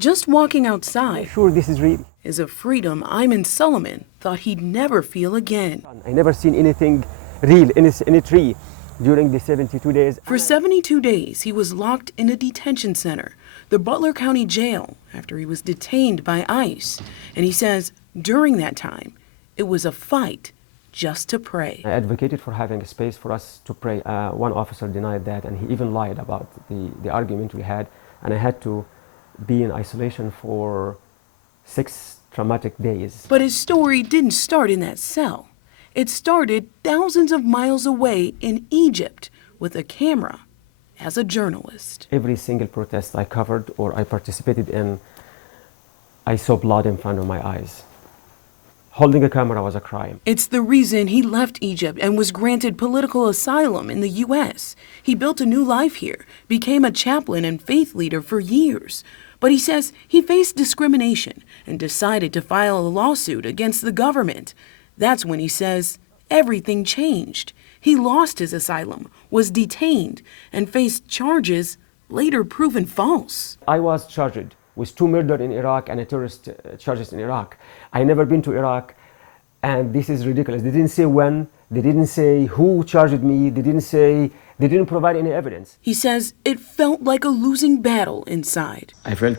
Just walking outside Sure, this is real. is a freedom Ayman Sulaiman thought he'd never feel again. I never seen anything real in a tree during the 72 days. For 72 days, he was locked in a detention center, the Butler County Jail, after he was detained by ICE. And he says during that time, it was a fight just to pray. I advocated for having a space for us to pray. One officer denied that, and he even lied about the argument we had. And I had to be in isolation for 6 traumatic days. But his story didn't start in that cell. It started thousands of miles away in Egypt with a camera as a journalist. Every single protest I covered or I participated in, I saw blood in front of my eyes. Holding a camera was a crime. It's the reason he left Egypt and was granted political asylum in the U.S. He built a new life here, became a chaplain and faith leader for years. But he says he faced discrimination and decided to file a lawsuit against the government. That's when he says everything changed. He lost his asylum, was detained, and faced charges later proven false. I was charged with 2 murders in Iraq and a terrorist charges in Iraq. I never been to Iraq, and this is ridiculous. They didn't say when, they didn't say who charged me, they didn't provide any evidence. He says it felt like a losing battle inside. I felt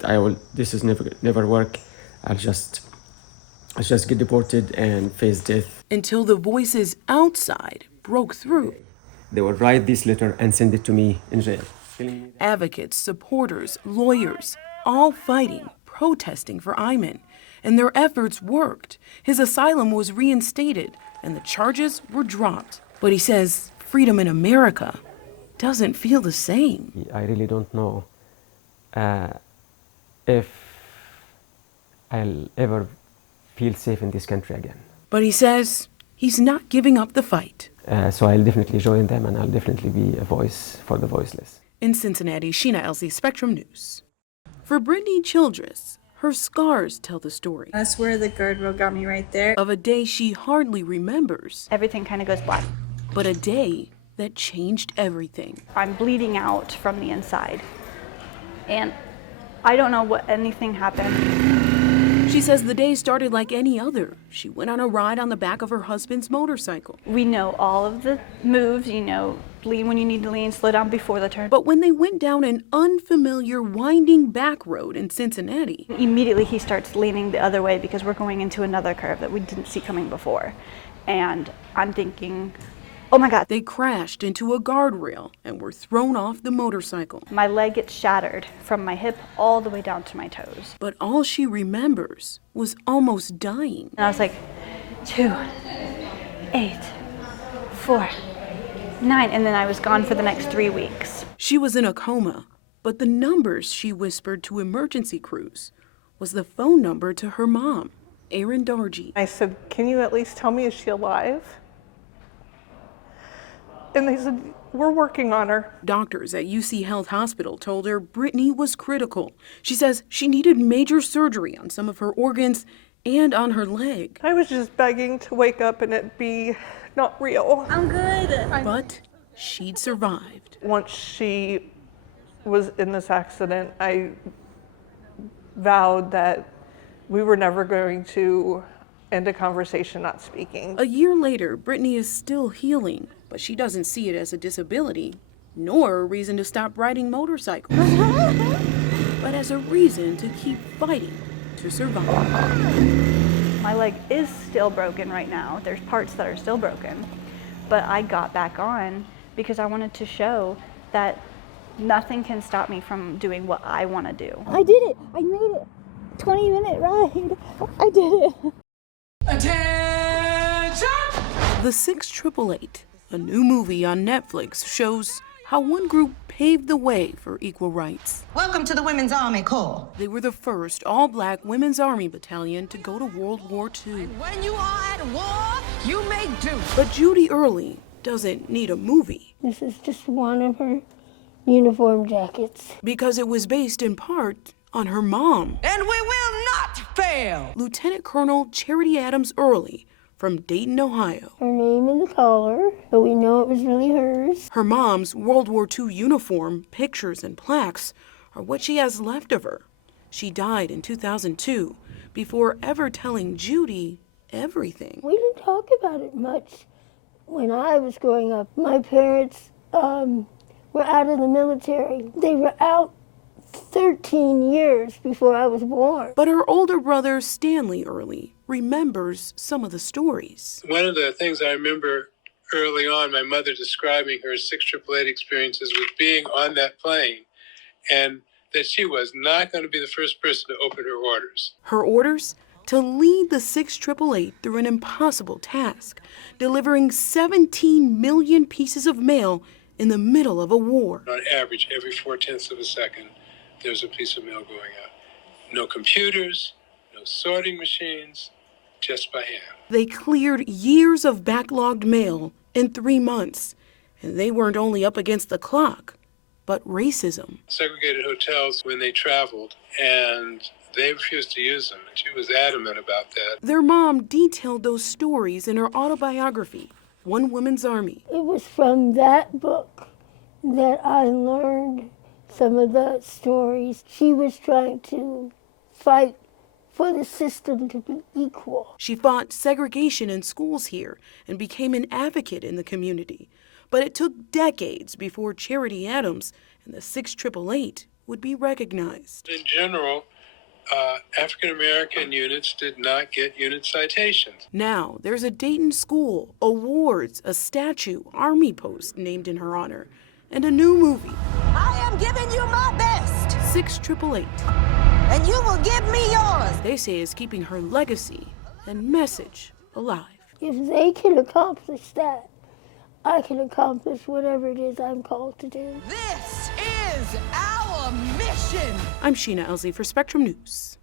this is never work. I'll just get deported and face death. Until the voices outside broke through. They would write this letter and send it to me in jail. Advocates, supporters, lawyers, all fighting, protesting for Ayman. And their efforts worked. His asylum was reinstated and the charges were dropped. But he says freedom in America doesn't feel the same. I really don't know if I'll ever feel safe in this country again. But he says he's not giving up the fight. So I'll definitely join them, and I'll definitely be a voice for the voiceless. In Cincinnati, Sheena Elsie, Spectrum News. For Brittany Childress, her scars tell the story. That's where the guardrail got me right there. Of a day she hardly remembers. Everything kind of goes black. But a day that changed everything. I'm bleeding out from the inside. And I don't know what anything happened. She says the day started like any other. She went on a ride on the back of her husband's motorcycle. We know all of the moves, lean when you need to lean, slow down before the turn. But when they went down an unfamiliar winding back road in Cincinnati, immediately he starts leaning the other way because we're going into another curve that we didn't see coming before. And I'm thinking, oh my God. They crashed into a guardrail and were thrown off the motorcycle. My leg gets shattered from my hip all the way down to my toes. But all she remembers was almost dying. And I was like, 2, 8, 4, 9, and then I was gone for the next 3 weeks. She was in a coma, but the numbers she whispered to emergency crews was the phone number to her mom, Erin Dargy. I said, can you at least tell me, is she alive? And they said, we're working on her. Doctors at UC Health Hospital told her Brittany was critical. She says she needed major surgery on some of her organs and on her leg. I was just begging to wake up and it be not real. I'm good. But she'd survived. Once she was in this accident, I vowed that we were never going to end a conversation not speaking. A year later, Brittany is still healing, but she doesn't see it as a disability, nor a reason to stop riding motorcycles, but as a reason to keep fighting to survive. My leg is still broken right now. There's parts that are still broken, but I got back on because I wanted to show that nothing can stop me from doing what I want to do. I did it. I made it. 20-minute ride. I did it. Attention! The 6888, a new movie on Netflix, shows how one group paved the way for equal rights. Welcome to the Women's Army Corps. They were the first all-black Women's Army Battalion to go to World War II. When you are at war, you make do. But Judy Early doesn't need a movie. This is just one of her uniform jackets. Because it was based in part on her mom. And we will not fail. Lieutenant Colonel Charity Adams Early from Dayton, Ohio. Her name in the collar, but we know it was really hers. Her mom's World War II uniform, pictures, and plaques are what she has left of her. She died in 2002 before ever telling Judy everything. We didn't talk about it much when I was growing up. My parents were out of the military. They were out 13 years before I was born. But her older brother, Stanley Early, remembers some of the stories. One of the things I remember early on, my mother describing her 688 experiences was being on that plane and that she was not going to be the first person to open her orders. Her orders? To lead the 6888 through an impossible task, delivering 17 million pieces of mail in the middle of a war. On average, every 4/10 of a second, there's a piece of mail going out. No computers, no sorting machines, just by hand. They cleared years of backlogged mail in 3 months, and they weren't only up against the clock, but racism. Segregated hotels when they traveled, and they refused to use them, and she was adamant about that. Their mom detailed those stories in her autobiography, One Woman's Army. It was from that book that I learned some of the stories. She was trying to fight for the system to be equal. She fought segregation in schools here and became an advocate in the community. But it took decades before Charity Adams and the 6888 would be recognized. In general, African American units did not get unit citations. Now there's a Dayton school, awards, a statue, Army post named in her honor, and a new movie, I am giving you my best, 6888. and you will give me yours. They say is keeping her legacy and message alive. If they can accomplish that, I can accomplish whatever it is I'm called to do. This is our mission. I'm Sheena Elsie for Spectrum News.